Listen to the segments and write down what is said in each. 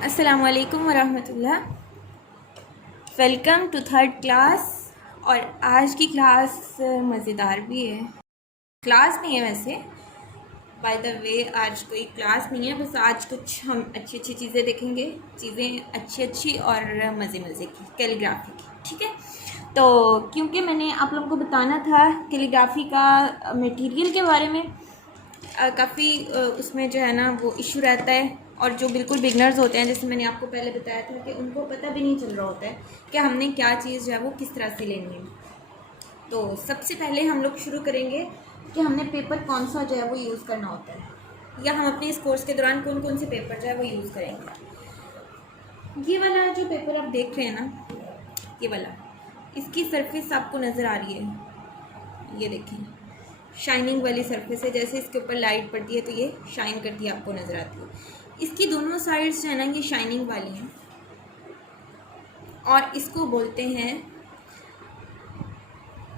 अस्सलाम वालेकुम वरहमतुल्लाह। Welcome to third class. और आज की क्लास मज़ेदार भी है। क्लास नहीं है वैसे, बाय द वे आज कोई क्लास नहीं है, बस आज कुछ हम अच्छी अच्छी चीज़ें देखेंगे, चीज़ें अच्छी अच्छी और मज़े मज़े की, कैलीग्राफी की। ठीक है, तो क्योंकि मैंने आप लोगों को बताना था कैलीग्राफी का मटेरियल के बारे में, काफ़ी उसमें जो है ना वो इशू रहता है। और जो बिल्कुल बिगनर्स होते हैं, जैसे मैंने आपको पहले बताया था कि उनको पता भी नहीं चल रहा होता है कि हमने क्या चीज़ जो है वो किस तरह से लेनी है। तो सबसे पहले हम लोग शुरू करेंगे कि हमने पेपर कौन सा जो है वो यूज़ करना होता है, या हम अपने इस कोर्स के दौरान कौन कौन से पेपर जो है वो यूज़ करेंगे। ये वाला जो पेपर आप देख रहे हैं ना, ये वाला, इसकी सरफेस आपको नज़र आ रही है, ये देखें, शाइनिंग वाली सरफेस है। जैसे इसके ऊपर लाइट पड़ती है तो ये शाइन करती है, आपको नज़र आती है। इसकी दोनों साइड्स जो है ना ये शाइनिंग वाली हैं, और इसको बोलते हैं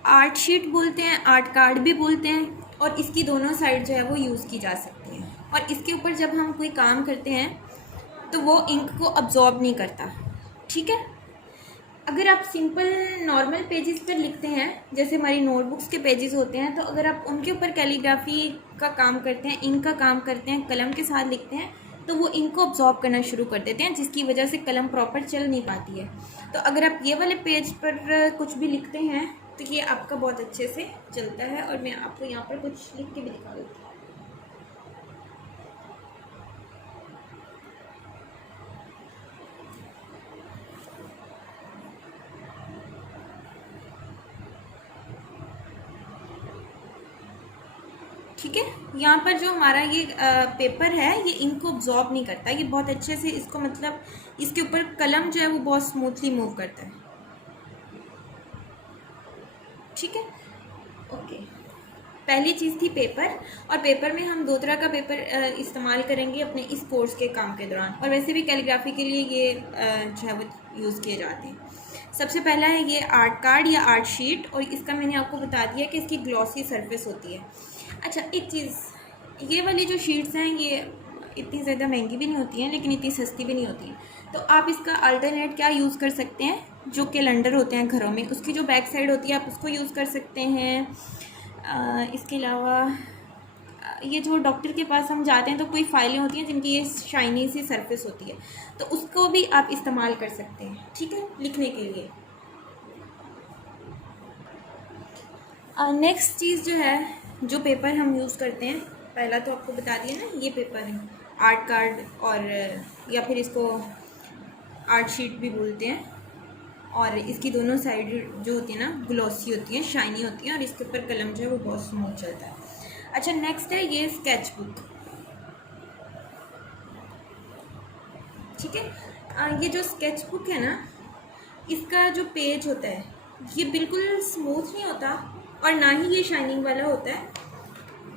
आर्ट शीट बोलते हैं, आर्ट कार्ड भी बोलते हैं। और इसकी दोनों साइड जो है वो यूज़ की जा सकती है। और इसके ऊपर जब हम कोई काम करते हैं तो वो इंक को अब्जॉर्ब नहीं करता। ठीक है, अगर आप सिंपल नॉर्मल पेजेस पर लिखते हैं, जैसे हमारी नोटबुक्स के पेजेस होते हैं, तो अगर आप उनके ऊपर कैलीग्राफी का काम करते हैं, इंक का काम करते हैं, कलम के साथ लिखते हैं, तो वो इंक को अब्जॉर्ब करना शुरू कर देते हैं, जिसकी वजह से कलम प्रॉपर चल नहीं पाती है। तो अगर आप ये वाले पेज पर कुछ भी लिखते हैं तो ये आपका बहुत अच्छे से चलता है। और मैं आपको यहाँ पर कुछ लिख के भी दिखा देती हूँ। ठीक है, यहाँ पर जो हमारा ये पेपर है ये इंक को अब्जॉर्ब नहीं करता, ये बहुत अच्छे से इसको, मतलब इसके ऊपर कलम जो है वो बहुत स्मूथली मूव करता है। ठीक है, ओके। पहली चीज़ थी पेपर, और पेपर में हम दो तरह का पेपर इस्तेमाल करेंगे अपने इस कोर्स के काम के दौरान। और वैसे भी कैलीग्राफी के लिए ये जो है वो यूज़ किए जाते हैं। सबसे पहला है ये आर्ट कार्ड या आर्ट शीट, और इसका मैंने आपको बता दिया कि इसकी ग्लॉसी सरफेस होती है। अच्छा, एक चीज़, ये वाली जो शीट्स हैं ये इतनी ज़्यादा महंगी भी नहीं होती हैं, लेकिन इतनी सस्ती भी नहीं होती हैं। तो आप इसका अल्टरनेट क्या यूज़ कर सकते हैं, जो कैलेंडर होते हैं घरों में, उसकी जो बैक साइड होती है आप उसको यूज़ कर सकते हैं। इसके अलावा ये जो डॉक्टर के पास हम जाते हैं तो कोई फाइलें होती हैं जिनकी ये शाइनी सी सरफेस होती है, तो उसको भी आप इस्तेमाल कर सकते हैं। ठीक है, लिखने के लिए। नेक्स्ट चीज़ जो है, जो पेपर हम यूज़ करते हैं, पहला तो आपको बता दिया ना, ये पेपर है आर्ट कार्ड, और या फिर इसको आर्ट शीट भी बोलते हैं। और इसकी दोनों साइड जो होती है ना ग्लॉसी होती हैं, शाइनी होती हैं, और इसके ऊपर कलम जो है वो बहुत स्मूथ चलता है। अच्छा, नेक्स्ट है ये स्केच बुक। ठीक है, ये जो स्केच बुक है ना, इसका जो पेज होता है ये बिल्कुल स्मूथ नहीं होता, और ना ही ये शाइनिंग वाला होता है।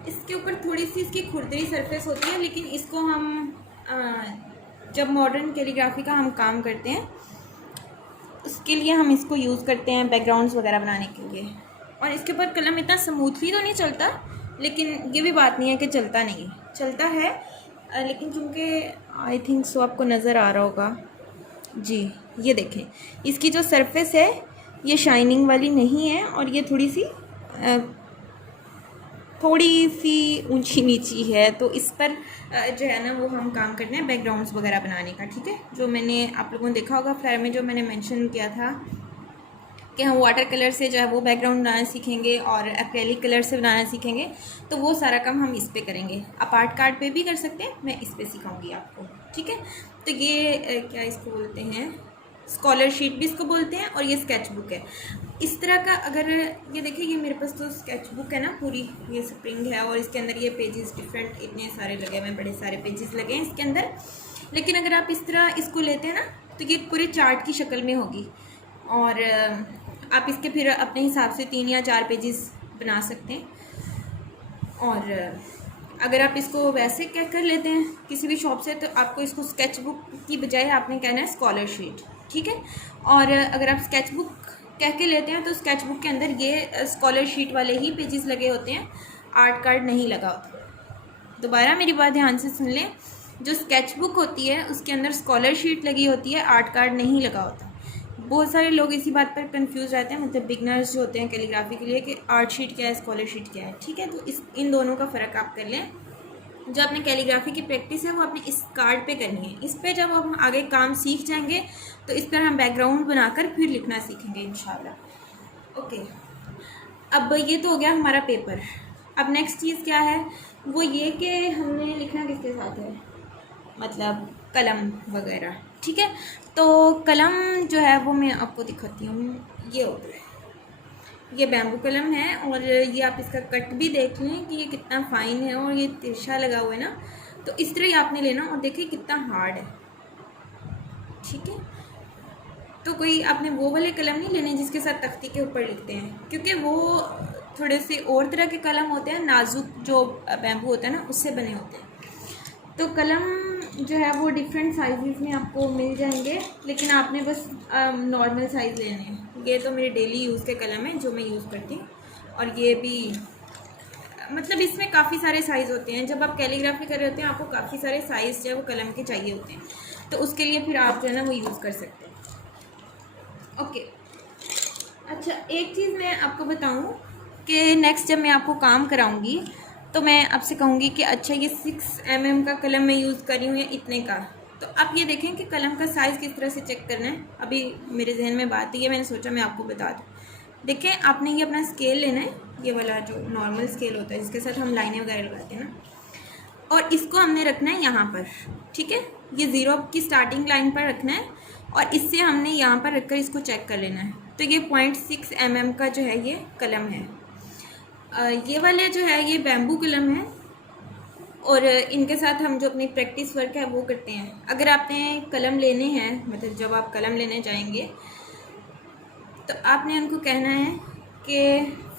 इसके ऊपर थोड़ी सी इसकी खुरदरी सरफेस होती है, लेकिन इसको हम जब मॉडर्न कैलीग्राफी का हम काम करते हैं उसके लिए हम इसको यूज़ करते हैं बैकग्राउंड्स वगैरह बनाने के लिए। और इसके ऊपर कलम इतना स्मूथली तो नहीं चलता, लेकिन ये भी बात नहीं है कि चलता नहीं, चलता है। लेकिन चूँकि आई थिंक सो आपको नज़र आ रहा होगा जी, ये देखें, इसकी जो सरफेस है ये शाइनिंग वाली नहीं है, और ये थोड़ी सी ऊंची नीची है। तो इस पर जो है ना वो हम काम करते हैं बैकग्राउंड्स वगैरह बनाने का। ठीक है, जो मैंने आप लोगों ने देखा होगा फ्लायर में, जो मैंने मेंशन किया था कि हम वाटर कलर से जो है वो बैकग्राउंड बनाना सीखेंगे और एक्रेलिक कलर से बनाना सीखेंगे, तो वो सारा काम हम इस पे करेंगे। आप आर्ट कार्ड पे भी कर सकते हैं, मैं इस पे सिखाऊंगी आपको। ठीक है, तो ये क्या इसको बोलते हैं, स्कॉलर शीट भी इसको बोलते हैं, और ये स्केच बुक है। इस तरह का, अगर ये देखिए, ये मेरे पास तो स्केच बुक है ना पूरी, ये स्प्रिंग है, और इसके अंदर ये पेजेस डिफरेंट इतने सारे लगे हुए हैं, बड़े सारे पेजेस लगे हैं इसके अंदर। लेकिन अगर आप इस तरह इसको लेते हैं ना तो ये पूरे चार्ट की शक्ल में होगी, और आप इसके फिर अपने हिसाब से 3 या 4 पेजेस बना सकते हैं। और अगर आप इसको वैसे कह कर लेते हैं किसी भी शॉप से, तो आपको इसको स्केच बुक की बजाय आपने कहना है स्कॉलर शीट। ठीक है, और अगर आप स्केच बुक कह के लेते हैं तो स्केच बुक के अंदर ये स्कॉलर शीट वाले ही पेजेस लगे होते हैं, आर्ट कार्ड नहीं लगा होता। दोबारा मेरी बात ध्यान से सुन लें, जो स्केच बुक होती है उसके अंदर स्कॉलर शीट लगी होती है, आर्ट कार्ड नहीं लगा होता। बहुत सारे लोग इसी बात पर कंफ्यूज रहते हैं, मतलब बिगनर्स जो होते हैं कैलीग्राफी के लिए, कि आर्ट शीट क्या है, स्कॉलर शीट क्या है। ठीक है, तो इन दोनों का फ़र्क आप कर लें। जो अपने कैलीग्राफी की प्रैक्टिस है वो अपने इस कार्ड पे करनी है। इस पे जब हम आगे काम सीख जाएंगे तो इस पर हम बैकग्राउंड बनाकर फिर लिखना सीखेंगे इंशाल्लाह। ओके, अब ये तो हो गया हमारा पेपर। अब नेक्स्ट चीज़ क्या है, वो ये कि हमने लिखना किसके साथ है, मतलब कलम वगैरह। ठीक है, तो कलम जो है वो मैं आपको दिखाती हूँ। ये हो गया, ये बैम्बू कलम है और ये आप इसका कट भी देख लें कि ये कितना फाइन है और ये तिरछा लगा हुआ है ना, तो इस तरह ही आपने लेना और देखिए कितना हार्ड है। ठीक है, तो कोई आपने वो वाले कलम नहीं लेने जिसके साथ तख्ती के ऊपर लिखते हैं, क्योंकि वो थोड़े से और तरह के कलम होते हैं, नाजुक जो बैम्बू होता है ना उससे बने होते हैं। तो कलम जो है वो डिफरेंट साइज़ में आपको मिल जाएंगे, लेकिन आपने बस नॉर्मल साइज़ लेने हैं। ये तो मेरे डेली यूज़ के कलम हैं जो मैं यूज़ करती हूँ, और ये भी मतलब इसमें काफ़ी सारे साइज़ होते हैं। जब आप कैलीग्राफी कर रहे होते हैं आपको काफ़ी सारे साइज़ जो है वो कलम के चाहिए होते हैं, तो उसके लिए फिर आप जो है ना वो यूज़ कर सकते हैं। ओके, अच्छा एक चीज़ मैं आपको बताऊँ कि नेक्स्ट जब मैं आपको काम कराऊँगी तो मैं आपसे कहूँगी कि अच्छा ये 6 mm का कलम मैं यूज़ कर रही हूँ या इतने का, तो आप ये देखें कि कलम का साइज़ किस तरह से चेक करना है। अभी मेरे जहन में बात है, मैंने सोचा मैं आपको बता दूँ। देखें, आपने ये अपना स्केल लेना है, ये वाला जो नॉर्मल स्केल होता है जिसके साथ हम लाइनें वगैरह लगाते हैं ना, और इसको हमने रखना है यहाँ पर। ठीक है, ये 0 की स्टार्टिंग लाइन पर रखना है और इससे हमने यहाँ पर रखकर इसको चेक कर लेना है। तो ये 0.6 mm का जो है ये कलम है। ये वाले जो है ये बैम्बू कलम है और इनके साथ हम जो अपनी प्रैक्टिस वर्क है वो करते हैं। अगर आपने कलम लेने हैं, मतलब जब आप कलम लेने जाएंगे तो आपने उनको कहना है कि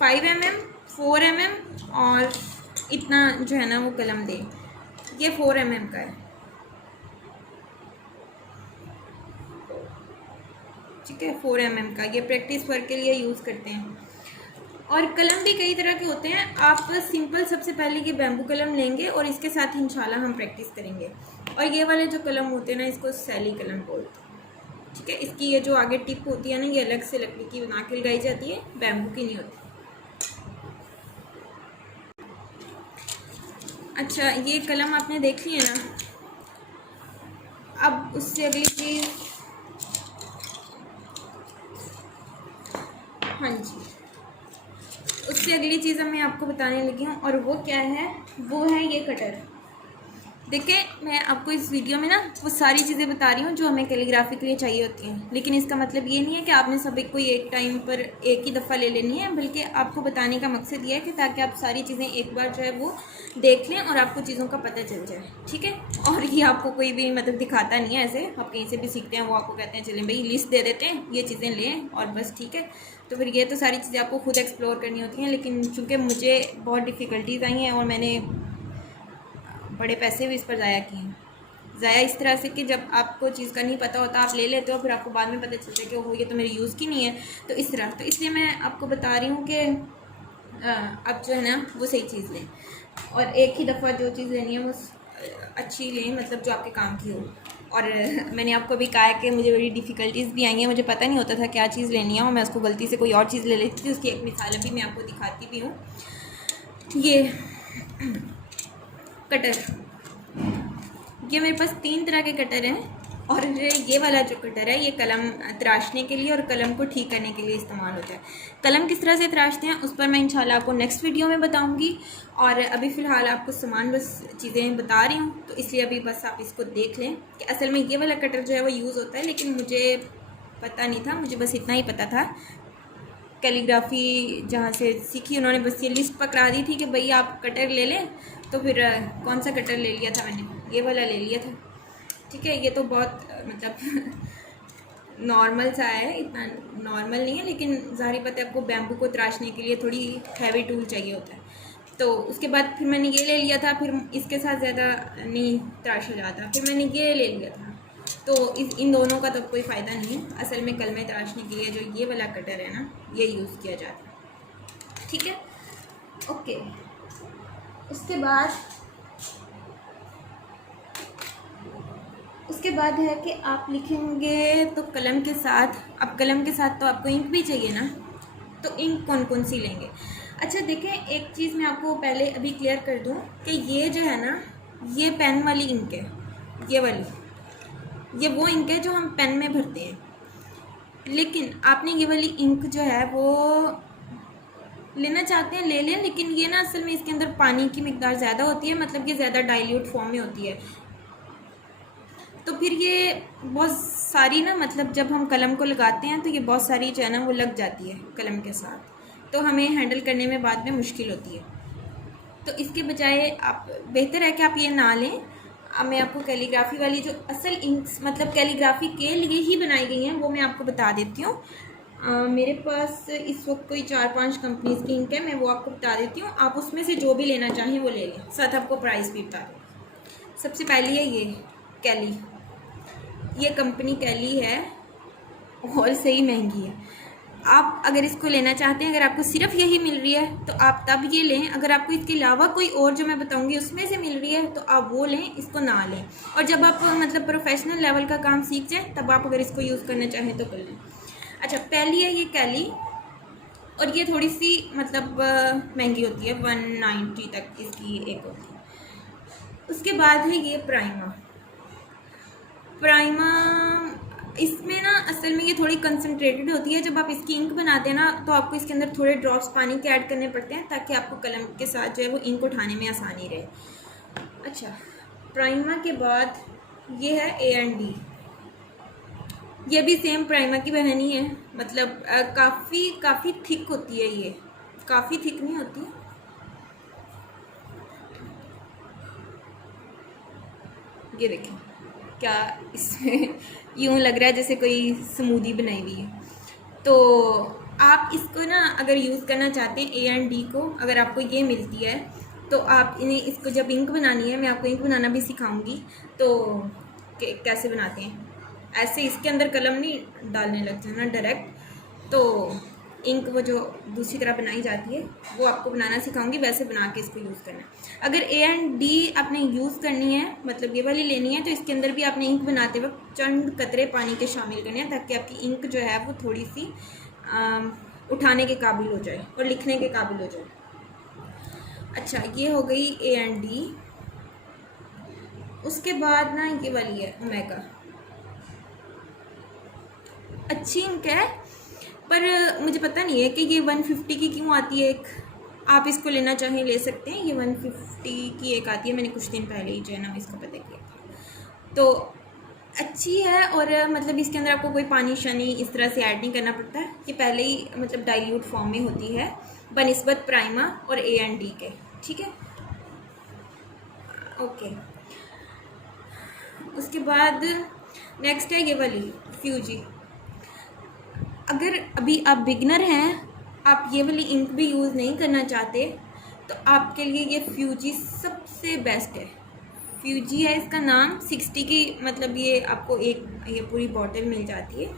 5 mm, 4 mm और इतना जो है ना वो कलम दें। ये 4 mm का है। ठीक है, 4 mm का, ये प्रैक्टिस वर्क के लिए यूज़ करते हैं। और कलम भी कई तरह के होते हैं। आप सिंपल सबसे पहले ये बैम्बू कलम लेंगे और इसके साथ इंशाल्लाह हम प्रैक्टिस करेंगे। और ये वाले जो कलम होते हैं ना इसको सैली कलम बोलते हैं। ठीक है, इसकी ये जो आगे टिप होती है ना ये अलग से लकड़ी की बना के लगाई जाती है, बैम्बू की नहीं होती। अच्छा, ये कलम आपने देख लिया ना, अब उससे अगली चीज़, हाँ जी, उससे अगली चीज़ मैं आपको बताने लगी हूँ और वो क्या है, वो है ये कटर। देखिए, मैं आपको इस वीडियो में ना वो सारी चीज़ें बता रही हूँ जो हमें कैलीग्राफी के लिए चाहिए होती हैं, लेकिन इसका मतलब ये नहीं है कि आपने सभी कोई एक टाइम पर एक ही दफ़ा ले लेनी है, बल्कि आपको बताने का मकसद ये है कि ताकि आप सारी चीज़ें एक बार जो है वो देख लें और आपको चीज़ों का पता चल जाए। ठीक है, और ये आपको कोई भी मतलब दिखाता नहीं है, ऐसे आप कहीं से भी सीखते हैं वो आपको कहते हैं चलें भाई लिस्ट दे देते हैं, ये चीज़ें लें और बस। ठीक है, तो फिर ये तो सारी चीज़ें आपको खुद एक्सप्लोर करनी होती हैं, लेकिन चूँकि मुझे बहुत डिफ़िकल्टीज़ आई हैं और मैंने बड़े पैसे भी इस पर ज़ाया किए हैं। ज़ाया इस तरह से कि जब आपको चीज़ का नहीं पता होता आप ले लेते हो, फिर आपको बाद में पता चलता है कि वो ये तो मेरे यूज़ की नहीं है, तो इस तरह। तो इसलिए मैं आपको बता रही हूँ कि आप जो है ना वो सही चीज़ लें और एक ही दफ़ा जो चीज़ लेनी है वो अच्छी लें, मतलब जो आपके काम की हो। और मैंने आपको अभी कहा है कि मुझे बड़ी डिफ़िकल्टीज़ भी आई हैं, मुझे पता नहीं होता था क्या चीज़ लेनी है और मैं उसको गलती से कोई और चीज़ ले लेती थी। उसकी एक मिसाल भी मैं आपको दिखाती भी हूँ। ये कटर, ये मेरे पास 3 तरह के कटर हैं और ये वाला जो कटर है ये कलम तराशने के लिए और कलम को ठीक करने के लिए इस्तेमाल होता है। कलम किस तरह से तराशते हैं उस पर मैं इंशाल्लाह आपको नेक्स्ट वीडियो में बताऊंगी, और अभी फ़िलहाल आपको सामान बस चीज़ें बता रही हूँ, तो इसलिए अभी बस आप इसको देख लें कि असल में ये वाला कटर जो है वो यूज़ होता है, लेकिन मुझे पता नहीं था, मुझे बस इतना ही पता था। कैलीग्राफी जहाँ से सीखी उन्होंने बस ये लिस्ट पकड़ा दी थी कि भाई आप कटर ले लें, तो फिर कौन सा कटर ले लिया था मैंने, ये वाला ले लिया था। ठीक है, ये तो बहुत मतलब नॉर्मल सा है, इतना नॉर्मल नहीं है, लेकिन ज़ाहिर बात है आपको बैम्बू को तराशने के लिए थोड़ी हैवी टूल चाहिए होता है। तो उसके बाद फिर मैंने ये ले लिया था, फिर इसके साथ ज़्यादा नहीं तराशा जाता, फिर मैंने ये ले लिया था। तो इन दोनों का तो कोई फ़ायदा नहीं है। असल में कलमे तराशने के लिए जो ये वाला कटर है ना ये यूज़ किया जाता है। ठीक है, ओके। उसके बाद उसके बाद है कि आप लिखेंगे तो कलम के साथ, अब कलम के साथ तो आपको इंक भी चाहिए ना, तो इंक कौन कौन सी लेंगे। अच्छा देखें, एक चीज़ मैं आपको पहले अभी क्लियर कर दूं कि ये जो है ना, ये पेन वाली इंक है, ये वाली, ये वो इंक है जो हम पेन में भरते हैं। लेकिन आपने ये वाली इंक जो है वो लेना चाहते हैं ले लें, लेकिन ये ना असल में इसके अंदर पानी की मिकदार ज़्यादा होती है, मतलब ये ज़्यादा डाइल्यूट फॉर्म में होती है। तो फिर ये बहुत सारी ना, मतलब जब हम कलम को लगाते हैं तो ये बहुत सारी जो है ना वो लग जाती है कलम के साथ, तो हमें हैंडल करने में बाद में मुश्किल होती है। तो इसके बजाय आप, बेहतर है कि आप ये ना लें। अब मैं आपको कैलीग्राफी वाली जो असल इंक्स, मतलब कैलीग्राफी के लिए ही बनाई गई हैं, वो मैं आपको बता देती हूँ। मेरे पास इस वक्त कोई 4-5 कंपनीज़ की इंक है, मैं वो आपको बता देती हूँ। आप उसमें से जो भी लेना चाहें वो ले लें, साथ आपको प्राइस भी बता दूँ। सबसे पहली है ये कैली, ये कंपनी कैली है और सही महंगी है। आप अगर इसको लेना चाहते हैं, अगर आपको सिर्फ यही मिल रही है तो आप तब ये लें। अगर आपको इसके अलावा कोई और जो मैं बताऊंगी उसमें से मिल रही है तो आप वो लें, इसको ना लें। और जब आप मतलब प्रोफेशनल लेवल का काम सीख जाएं तब आप अगर इसको यूज़ करना चाहें तो कर लें। अच्छा, पहली है ये कैली, और ये थोड़ी सी मतलब महंगी होती है, 190 तक इसकी एक होती है। उसके बाद है ये प्राइमा। प्राइमा इसमें ना असल में ये थोड़ी कंसनट्रेटेड होती है। जब आप इसकी इंक बनाते हैं ना तो आपको इसके अंदर थोड़े ड्रॉप्स पानी के ऐड करने पड़ते हैं ताकि आपको कलम के साथ जो है वो इंक उठाने में आसानी रहे। अच्छा, प्राइमा के बाद ये है A&D। ये भी सेम प्राइमा की बहन ही है, मतलब काफ़ी थिक होती है, ये काफ़ी थिक नहीं होती। ये देखें, क्या इसमें यूँ लग रहा है जैसे कोई स्मूदी बनाई हुई है। तो आप इसको ना अगर यूज़ करना चाहते हैं A&D को, अगर आपको ये मिलती है तो आप इन्हें, इसको जब इंक बनानी है, मैं आपको इंक बनाना भी सिखाऊंगी तो कैसे बनाते हैं। ऐसे इसके अंदर कलम नहीं डालने लग जाना डायरेक्ट, तो इंक वो जो दूसरी तरह बनाई जाती है वो आपको बनाना सिखाऊंगी, वैसे बना के इसको यूज़ करना है। अगर A&D आपने यूज़ करनी है, मतलब ये वाली लेनी है, तो इसके अंदर भी आपने इंक बनाते वक्त चंद कतरे पानी के शामिल करने हैं ताकि आपकी इंक जो है वो थोड़ी सी उठाने के काबिल हो जाए और लिखने के काबिल हो जाए। अच्छा, ये हो गई A&D। उसके बाद ना ये वाली है ओमेगा, अच्छी इंक है पर मुझे पता नहीं है कि ये 150 की क्यों आती है एक। आप इसको लेना चाहें ले सकते हैं, ये 150 की एक आती है, मैंने कुछ दिन पहले ही जो है ना इसका पता किया था। तो अच्छी है, और मतलब इसके अंदर आपको कोई पानी शानी इस तरह से ऐड नहीं करना पड़ता है, ये पहले ही मतलब डाइल्यूट फॉर्म में होती है बनिस्बत प्राइमा और A&D के। ठीक है, ओके। उसके बाद नेक्स्ट है ये वाली फ्यूजी। अगर अभी आप बिगनर हैं, आप ये वाली इंक भी यूज़ नहीं करना चाहते, तो आपके लिए ये फ्यूजी सबसे बेस्ट है। फ्यूजी है इसका नाम, 60 की मतलब ये आपको एक ये पूरी बॉटल मिल जाती है,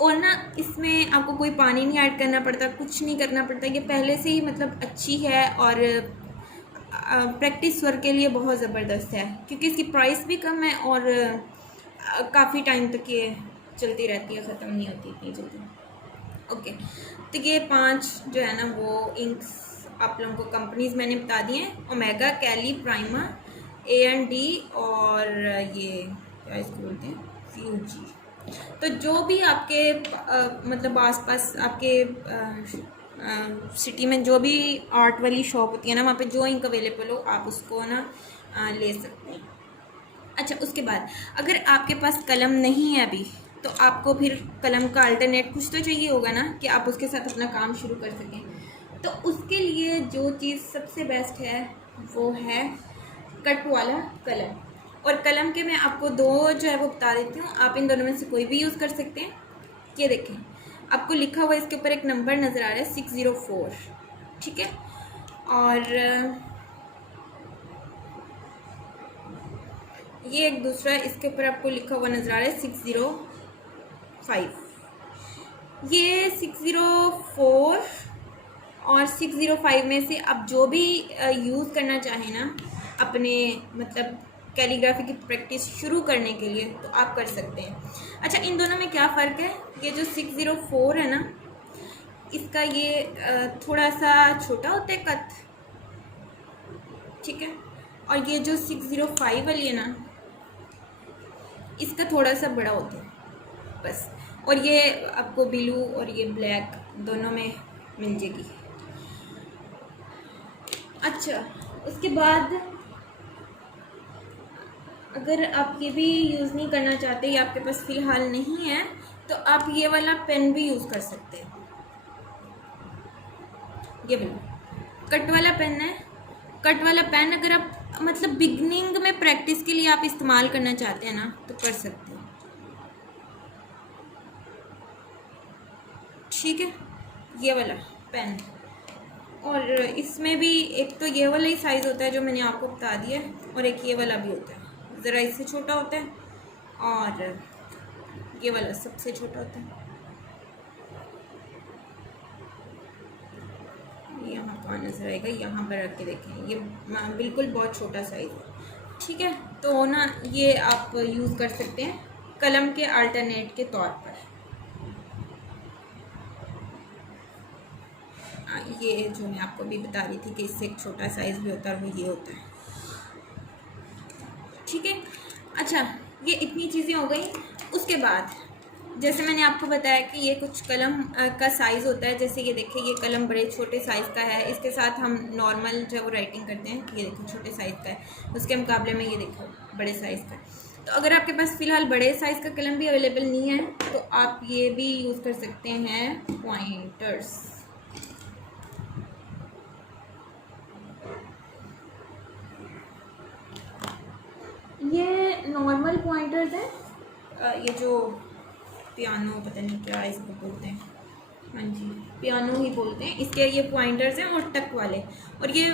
और ना इसमें आपको कोई पानी नहीं ऐड करना पड़ता, कुछ नहीं करना पड़ता। ये पहले से ही मतलब अच्छी है और प्रैक्टिस वर्क के लिए बहुत ज़बरदस्त है, क्योंकि इसकी प्राइस भी कम है और काफ़ी टाइम तक ये चलती रहती है, ख़त्म नहीं होती इतनी जल्दी। ओके, तो ये 5 जो है ना वो इंक्स आप लोगों को कंपनीज़ मैंने बता दी हैं, ओमेगा, कैली, प्राइमा, A&D और ये क्या इसको बोलते हैं, फ्यूजी। तो जो भी आपके मतलब आसपास आपके सिटी में जो भी आर्ट वाली शॉप होती है ना, वहाँ पे जो इंक अवेलेबल हो आप उसको ना ले सकते हैं। अच्छा, उसके बाद अगर आपके पास कलम नहीं है अभी, तो आपको फिर कलम का अल्टरनेट कुछ तो चाहिए होगा ना कि आप उसके साथ अपना काम शुरू कर सकें। तो उसके लिए जो चीज़ सबसे बेस्ट है वो है कट वाला कलम। और कलम के मैं आपको 2 जो है वो बता देती हूँ, आप इन दोनों में से कोई भी यूज़ कर सकते हैं। ये देखें, आपको लिखा हुआ इसके ऊपर एक नंबर नज़र आ रहा है 604, ठीक है, और ये एक दूसरा इसके ऊपर आपको लिखा हुआ नज़र आ रहा है 605। ये 604 और 605 में से आप जो भी यूज़ करना चाहें ना अपने मतलब कैलीग्राफी की प्रैक्टिस शुरू करने के लिए, तो आप कर सकते हैं। अच्छा, इन दोनों में क्या फ़र्क है? ये जो 604 है ना, इसका ये थोड़ा सा छोटा होता है कद, ठीक है, और ये जो 605 वाली है ना, इसका थोड़ा सा बड़ा होता है बस। और ये आपको ब्लू और ये ब्लैक दोनों में मिल जाएगी। अच्छा, उसके बाद अगर आप ये भी यूज़ नहीं करना चाहते या आपके पास फ़िलहाल नहीं है, तो आप ये वाला पेन भी यूज़ कर सकते हैं। ये वाला कट वाला पेन है। कट वाला पेन अगर आप मतलब बिगनिंग में प्रैक्टिस के लिए आप इस्तेमाल करना चाहते हैं ना, तो कर सकते हैं, ठीक है। ये वाला पेन, और इसमें भी एक तो ये वाला ही साइज़ होता है जो मैंने आपको बता दिया, और एक ये वाला भी होता है, ज़रा इससे छोटा होता है, और ये वाला सबसे छोटा होता है। यहाँ कहाँ नज़र आएगा, यहाँ पर रख के देखें, ये बिल्कुल बहुत छोटा साइज़ है, ठीक है। तो ना ये आप यूज़ कर सकते हैं कलम के अल्टरनेट के तौर पर। ये जो मैं आपको भी बता रही थी कि इससे एक छोटा साइज़ भी होता है, वो ये होता है, ठीक है। अच्छा, ये इतनी चीज़ें हो गई। उसके बाद जैसे मैंने आपको बताया कि ये कुछ कलम का साइज़ होता है, जैसे ये देखिए, ये कलम बड़े छोटे साइज़ का है, इसके साथ हम नॉर्मल जब राइटिंग करते हैं, ये देखो छोटे साइज़ का है, उसके मुकाबले में ये देखो बड़े साइज़ का है। तो अगर आपके पास फ़िलहाल बड़े साइज़ का कलम भी अवेलेबल नहीं है, तो आप ये भी यूज़ कर सकते हैं पॉइंटर्स। ये नॉर्मल पॉइंटर्स हैं, ये जो पियानो, पता नहीं क्या इसको बोलते हैं, हाँ जी पियानो ही बोलते हैं, इसके ये पॉइंटर्स हैं और टक वाले। और ये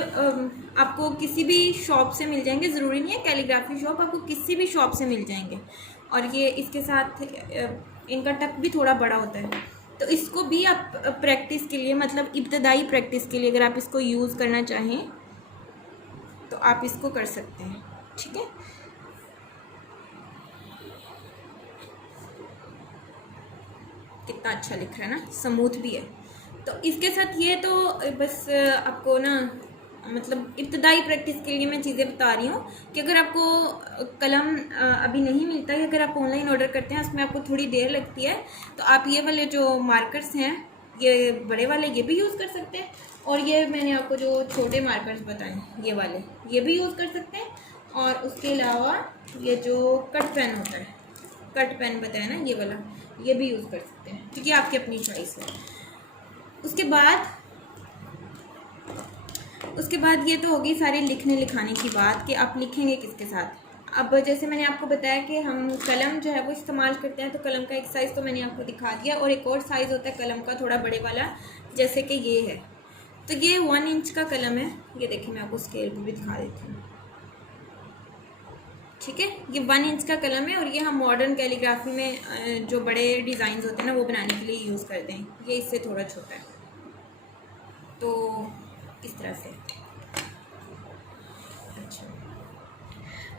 आपको किसी भी शॉप से मिल जाएंगे, ज़रूरी नहीं है कैलीग्राफी शॉप, आपको किसी भी शॉप से मिल जाएंगे। और ये इसके साथ इनका टक भी थोड़ा बड़ा होता है, तो इसको भी आप प्रैक्टिस के लिए, मतलब इब्तदाई प्रैक्टिस के लिए अगर आप इसको यूज़ करना चाहें तो आप इसको कर सकते हैं, ठीक है। कितना अच्छा लिख रहा है ना, स्मूथ भी है। तो इसके साथ ये तो बस आपको ना मतलब इब्तदाई प्रैक्टिस के लिए मैं चीज़ें बता रही हूँ कि अगर आपको कलम अभी नहीं मिलता है, अगर आप ऑनलाइन ऑर्डर करते हैं, उसमें आपको थोड़ी देर लगती है, तो आप ये वाले जो मार्कर्स हैं, ये बड़े वाले, ये भी यूज़ कर सकते हैं। और ये मैंने आपको जो छोटे मार्कर्स बताए, ये वाले, ये भी यूज़ कर सकते हैं। और उसके अलावा ये जो कट पेन होता है, कट पेन बताया ना, ये वाला, ये भी यूज़ कर सकते हैं, क्योंकि आपकी अपनी चॉइस है। उसके बाद ये तो होगी सारी लिखने लिखाने की बात कि आप लिखेंगे किसके साथ। अब जैसे मैंने आपको बताया कि हम कलम जो है वो इस्तेमाल करते हैं, तो कलम का एक साइज़ तो मैंने आपको दिखा दिया, और एक और साइज़ होता है कलम का थोड़ा बड़े वाला, जैसे कि ये है। तो ये 1 इंच का कलम है, ये देखिए मैं आपको स्केल पर भी दिखा देती हूँ, ठीक है। ये 1 इंच का कलम है, और ये हम मॉडर्न कैलीग्राफी में जो बड़े डिज़ाइन होते हैं ना, वो बनाने के लिए यूज़ करते हैं। ये इससे थोड़ा छोटा है, तो इस तरह से। अच्छा,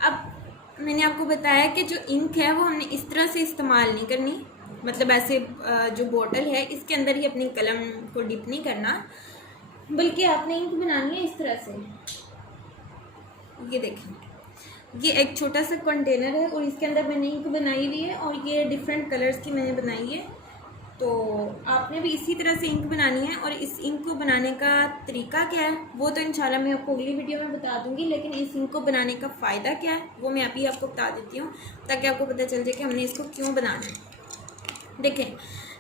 अब मैंने आपको बताया कि जो इंक है वो हमने इस तरह से इस्तेमाल नहीं करनी, मतलब ऐसे जो बोतल है इसके अंदर ही अपनी कलम को डिप नहीं करना, बल्कि आपने इंक बनानी है इस तरह से। ये देखें, ये एक छोटा सा कंटेनर है और इसके अंदर मैंने इंक बनाई हुई है, और ये डिफरेंट कलर्स की मैंने बनाई है। तो आपने भी इसी तरह से इंक बनानी है, और इस इंक को बनाने का तरीका क्या है वो तो इंशाल्लाह मैं आपको अगली वीडियो में बता दूंगी, लेकिन इस इंक को बनाने का फ़ायदा क्या है वो मैं अभी आपको बता देती हूँ, ताकि आपको पता चल जाए कि हमने इसको क्यों बनाना है। देखें,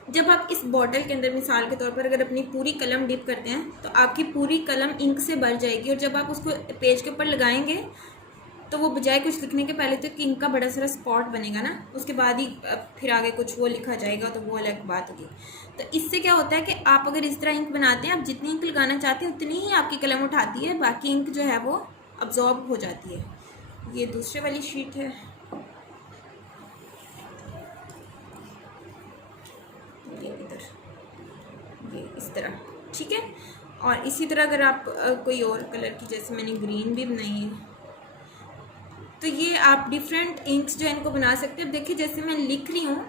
जब आप इस बॉटल के अंदर मिसाल के तौर पर अगर अपनी पूरी कलम डिप करते हैं, तो आपकी पूरी कलम इंक से भर जाएगी, और जब आप उसको पेज के ऊपर लगाएंगे तो वो बजाय कुछ लिखने के पहले तो इंक का बड़ा सारा स्पॉट बनेगा ना, उसके बाद ही फिर आगे कुछ वो लिखा जाएगा, तो वो अलग बात होगी। तो इससे क्या होता है कि आप अगर इस तरह इंक बनाते हैं, आप जितनी इंक लगाना चाहते हैं उतनी ही आपकी कलम उठाती है, बाकी इंक जो है वो अब्जॉर्ब हो जाती है। ये दूसरे वाली शीट है, ये इधर, ये इस तरह, ठीक है। और इसी तरह अगर आप कोई और कलर की, जैसे मैंने ग्रीन भी बनाई है, तो ये आप डिफरेंट इंक्स जो है इनको बना सकते हैं। अब देखिए जैसे मैं लिख रही हूँ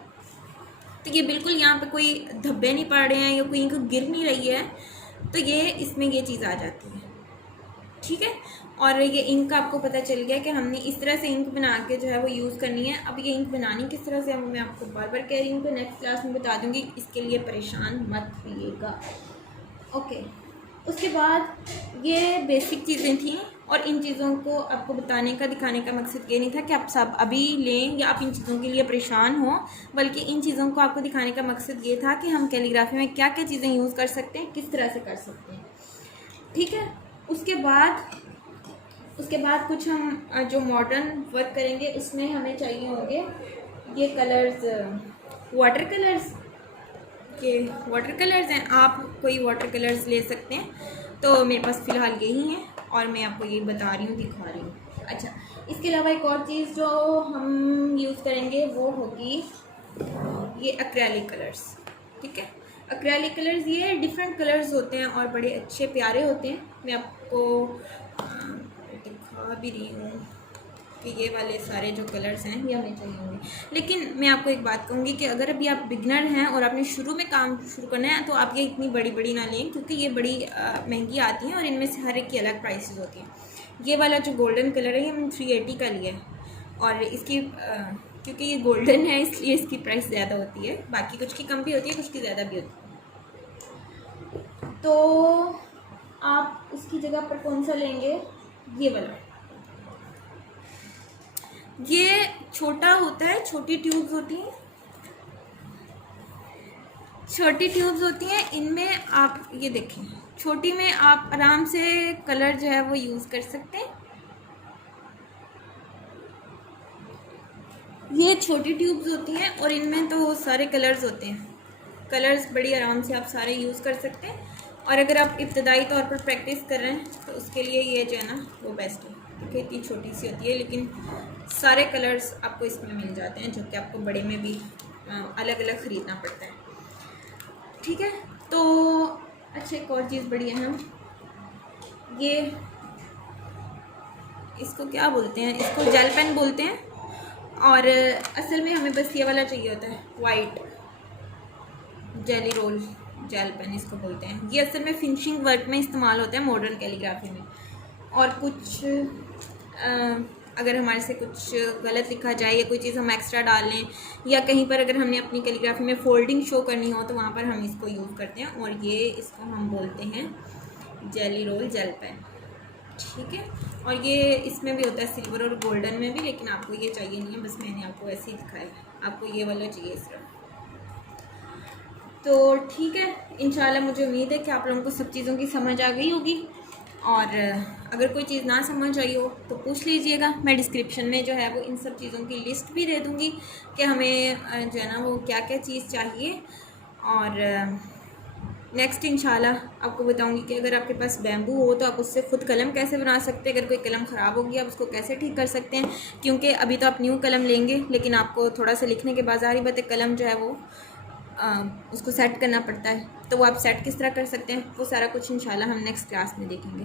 तो ये बिल्कुल यहाँ पे कोई धब्बे नहीं पड़ रहे हैं या कोई इंक गिर नहीं रही है, तो ये इसमें ये चीज़ आ जाती है। ठीक है, और ये इंक आपको पता चल गया कि हमने इस तरह से इंक बना के जो है वो यूज़ करनी है। अब ये इंक बनानी किस तरह से मैं आपको बार बार कह रही हूँ, तो नेक्स्ट क्लास में बता दूँगी, इसके लिए परेशान मत होइएगा। ओके, उसके बाद ये बेसिक चीज़ें थी और इन चीज़ों को आपको बताने का दिखाने का मकसद ये नहीं था कि आप सब अभी लें या आप इन चीज़ों के लिए परेशान हो, बल्कि इन चीज़ों को आपको दिखाने का मकसद ये था कि हम कैलीग्राफी में क्या क्या चीज़ें यूज़ कर सकते हैं, किस तरह से कर सकते हैं। ठीक है, उसके बाद कुछ हम जो मॉडर्न वर्क करेंगे उसमें हमें चाहिए होंगे ये कलर्स, वाटर कलर्स। ये वाटर कलर्स हैं, आप कोई वाटर कलर्स ले सकते हैं, तो मेरे पास फ़िलहाल यही हैं और मैं आपको ये बता रही हूँ, दिखा रही हूँ। अच्छा, इसके अलावा एक और चीज़ जो हम यूज़ करेंगे वो होगी ये एक्रेलिक कलर्स। ठीक है, एक्रेलिक कलर्स ये डिफरेंट कलर्स होते हैं और बड़े अच्छे प्यारे होते हैं। मैं आपको दिखा भी रही हूँ कि ये वाले सारे जो कलर्स हैं ये हमें चाहिए होंगे। लेकिन मैं आपको एक बात कहूँगी कि अगर अभी आप बिगनर हैं और आपने शुरू में काम शुरू करना है तो आप ये इतनी बड़ी बड़ी ना लें, क्योंकि ये बड़ी महंगी आती हैं और इनमें से हर एक की अलग प्राइसेस होती हैं। ये वाला जो गोल्डन कलर है ये मैंने 380 का लिया है और इसकी क्योंकि ये गोल्डन है इसलिए इसकी प्राइस ज़्यादा होती है, बाकी कुछ की कम भी होती है, कुछ की ज़्यादा भी होती है। तो आप इसकी जगह पर कौन सा लेंगे, ये वाला। ये छोटा होता है, छोटी ट्यूब्स होती हैं, छोटी ट्यूब्स होती हैं। इनमें आप ये देखें, छोटी में आप आराम से कलर जो है वो यूज़ कर सकते हैं। ये छोटी ट्यूब्स होती हैं और इनमें तो सारे कलर्स होते हैं, कलर्स बड़ी आराम से आप सारे यूज़ कर सकते हैं। और अगर आप इब्तदाई तौर पर प्रैक्टिस कर रहे हैं तो उसके लिए ये जो है ना वो बेस्ट है, क्योंकि इतनी छोटी सी होती है लेकिन सारे कलर्स आपको इसमें मिल जाते हैं, जो कि आपको बड़े में भी अलग अलग ख़रीदना पड़ता है। ठीक है, तो अच्छा एक और चीज़ बड़ी अहम, ये इसको क्या बोलते हैं, इसको जेल पेन बोलते हैं और असल में हमें बस ये वाला चाहिए होता है, white Gelly Roll gel pen इसको बोलते हैं। ये असल में फिनिशिंग वर्क में इस्तेमाल होता है मॉडर्न कैलीग्राफी में। और कुछ अगर हमारे से कुछ गलत लिखा जाए या कोई चीज़ हम एक्स्ट्रा डाल लें या कहीं पर अगर हमने अपनी कैलीग्राफी में फोल्डिंग शो करनी हो तो वहाँ पर हम इसको यूज़ करते हैं और ये इसको हम बोलते हैं जेली रोल जेल पेन। ठीक है, और ये इसमें भी होता है सिल्वर और गोल्डन में भी, लेकिन आपको ये चाहिए नहीं है, बस मैंने आपको ऐसे ही दिखाया है, आपको ये वाला चाहिए सिर्फ। तो ठीक है, इंशाल्लाह मुझे उम्मीद है कि आप लोगों को सब चीज़ों की समझ आ गई होगी और अगर कोई चीज़ ना समझ आई हो तो पूछ लीजिएगा। मैं डिस्क्रिप्शन में जो है वो इन सब चीज़ों की लिस्ट भी दे दूँगी कि हमें जो है ना वो क्या क्या चीज़ चाहिए। और नेक्स्ट इंशाल्लाह आपको बताऊंगी कि अगर आपके पास बैम्बू हो तो आप उससे ख़ुद कलम कैसे बना सकते हैं, अगर कोई कलम ख़राब होगी आप उसको कैसे ठीक कर सकते हैं, क्योंकि अभी तो आप न्यू कलम लेंगे लेकिन आपको थोड़ा सा लिखने के बाद सारी बातें कलम जो है वो उसको सेट करना पड़ता है, तो वो आप सेट किस तरह कर सकते हैं वो सारा कुछ इंशाल्लाह हम नेक्स्ट क्लास में देखेंगे।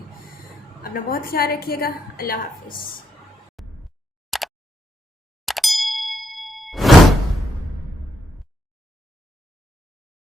अपना बहुत ख्याल रखिएगा, अल्लाह हाफिज़।